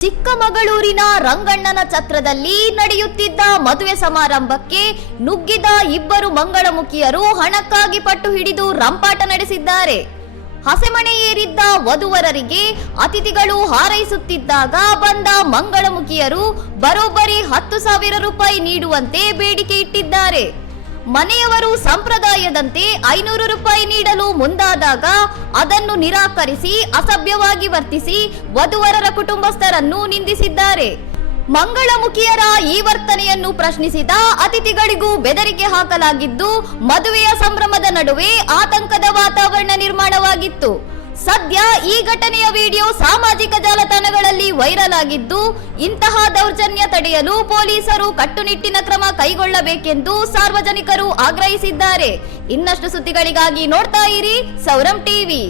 ಚಿಕ್ಕಮಗಳೂರಿನ ರಂಗಣ್ಣನ ಛತ್ರದಲ್ಲಿ ನಡೆಯುತ್ತಿದ್ದ ಮದುವೆ ಸಮಾರಂಭಕ್ಕೆ ನುಗ್ಗಿದ ಇಬ್ಬರು ಮಂಗಳಮುಖಿಯರು ಹಣಕ್ಕಾಗಿ ಪಟ್ಟು ಹಿಡಿದು ರಂಪಾಟ ನಡೆಸಿದ್ದಾರೆ. ಹಸೆಮಣೆ ಏರಿದ್ದ ವಧುವರರಿಗೆ ಅತಿಥಿಗಳು ಹಾರೈಸುತ್ತಿದ್ದಾಗ ಬಂದ ಮಂಗಳಮುಖಿಯರು ಬರೋಬ್ಬರಿ ಹತ್ತು ಸಾವಿರ ರೂಪಾಯಿ ನೀಡುವಂತೆ ಬೇಡಿಕೆ ಇಟ್ಟಿದ್ದಾರೆ. ಮನೆಯವರು ಸಂಪ್ರದಾಯದಂತೆ ಐನೂರು ರೂಪಾಯಿ ನೀಡಲು ಮುಂದಾದಾಗ ಅದನ್ನು ನಿರಾಕರಿಸಿ, ಅಸಭ್ಯವಾಗಿ ವರ್ತಿಸಿ ವಧುವರರ ಕುಟುಂಬಸ್ಥರನ್ನು ನಿಂದಿಸಿದ್ದಾರೆ. ಮಂಗಳಮುಖಿಯರ ಈ ವರ್ತನೆಯನ್ನು ಪ್ರಶ್ನಿಸಿದ ಅತಿಥಿಗಳಿಗೂ ಬೆದರಿಕೆ ಹಾಕಲಾಗಿದ್ದು, ಮದುವೆಯ ಸಂಭ್ರಮದ ನಡುವೆ ಆತಂಕದ ವಾತಾವರಣ ನಿರ್ಮಾಣವಾಗಿತ್ತು. ಸದ್ಯ ಈ ಘಟನೆಯ ವಿಡಿಯೋ ಸಾಮಾಜಿಕ ಜಾಲತಾಣಗಳಲ್ಲಿ ವೈರಲ್ ಆಗಿದ್ದು, ಇಂತಹ ದೌರ್ಜನ್ಯ ತಡೆಯಲು ಪೊಲೀಸರು ಕಟ್ಟುನಿಟ್ಟಿನ ಕ್ರಮ ಕೈಗೊಳ್ಳಬೇಕೆಂದು ಸಾರ್ವಜನಿಕರು ಆಗ್ರಹಿಸಿದ್ದಾರೆ. ಇನ್ನಷ್ಟು ಸುದ್ದಿಗಳಿಗಾಗಿ ನೋಡ್ತಾ ಇರಿ ಸೌರಂ ಟಿವಿ.